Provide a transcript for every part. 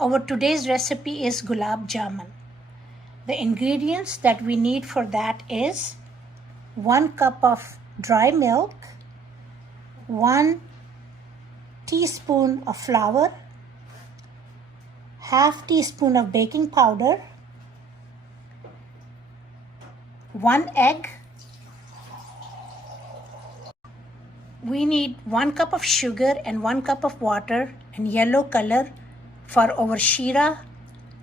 Our today's recipe is Gulab Jamun. The ingredients that we need for that is 1 cup of dry milk, 1 teaspoon of flour, half teaspoon of baking powder, 1 egg. We need 1 cup of sugar and 1 cup of water and yellow color for our shira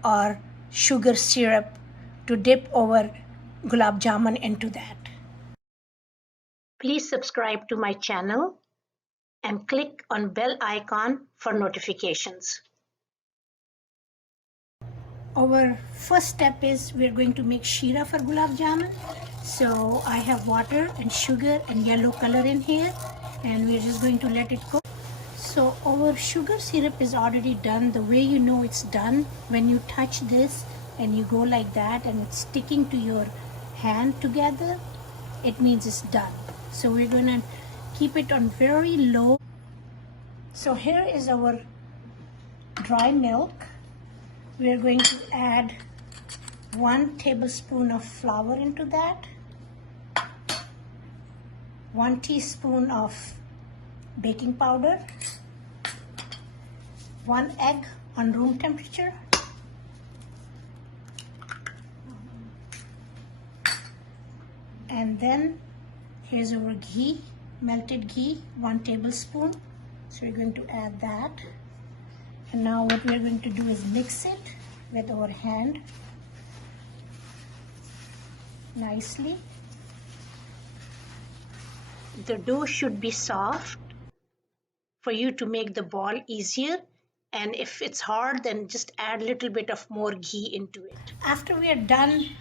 or sugar syrup to dip our gulab jamun into that. Please subscribe to my channel and click on bell icon for notifications. Our first step is we're going to make shira for gulab jamun. So I have water and sugar and yellow color in here, and we're just going to let it cook. So our sugar syrup is already done. The way you know it's done, when you touch this and you go like that and it's sticking to your hand together, it means it's done. So we're gonna keep it on very low. So here is our dry milk. We're going to add 1 tablespoon of flour into that, 1 teaspoon of baking powder, 1 egg on room temperature, and then here's our ghee, melted ghee, 1 tablespoon. So we're going to add that. And now what we're going to do is mix it with our hand nicely. The dough should be soft for you to make the ball easier, and if it's hard, then just add a little bit of more ghee into it. After we are done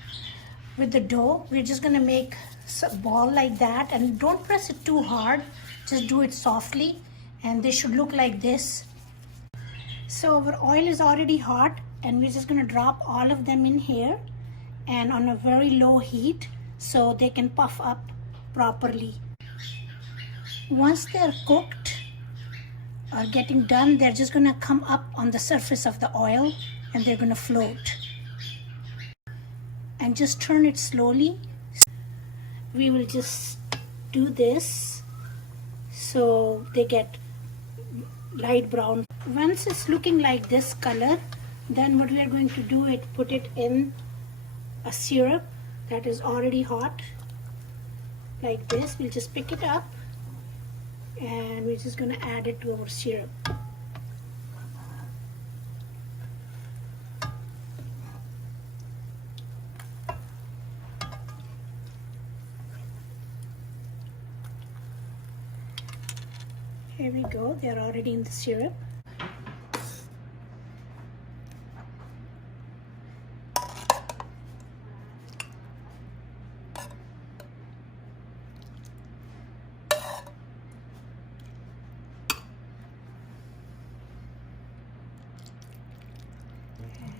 with the dough, we're just going to make a ball like that, and don't press it too hard, just do it softly, and they should look like this. So our oil is already hot, and we're just going to drop all of them in here and on a very low heat so they can puff up properly. Once they're cooked or getting done, they're just going to come up on the surface of the oil and they're going to float. And just turn it slowly. We will just do this so they get light brown. Once it's looking like this color, then what we are going to do is put it in a syrup that is already hot like this. We'll just pick it up and we're just going to add it to our syrup. Here we go, they're already in the syrup.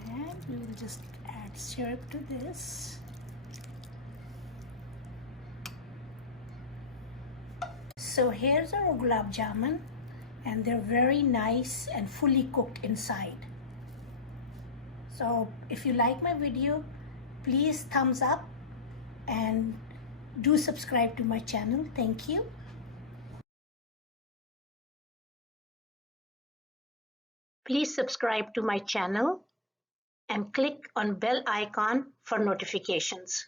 And we will just add syrup to this. So here's our gulab jamun, and they're very nice and fully cooked inside. So if you like my video, please thumbs up and do subscribe to my channel. Thank you. Please subscribe to my channel and click on bell icon for notifications.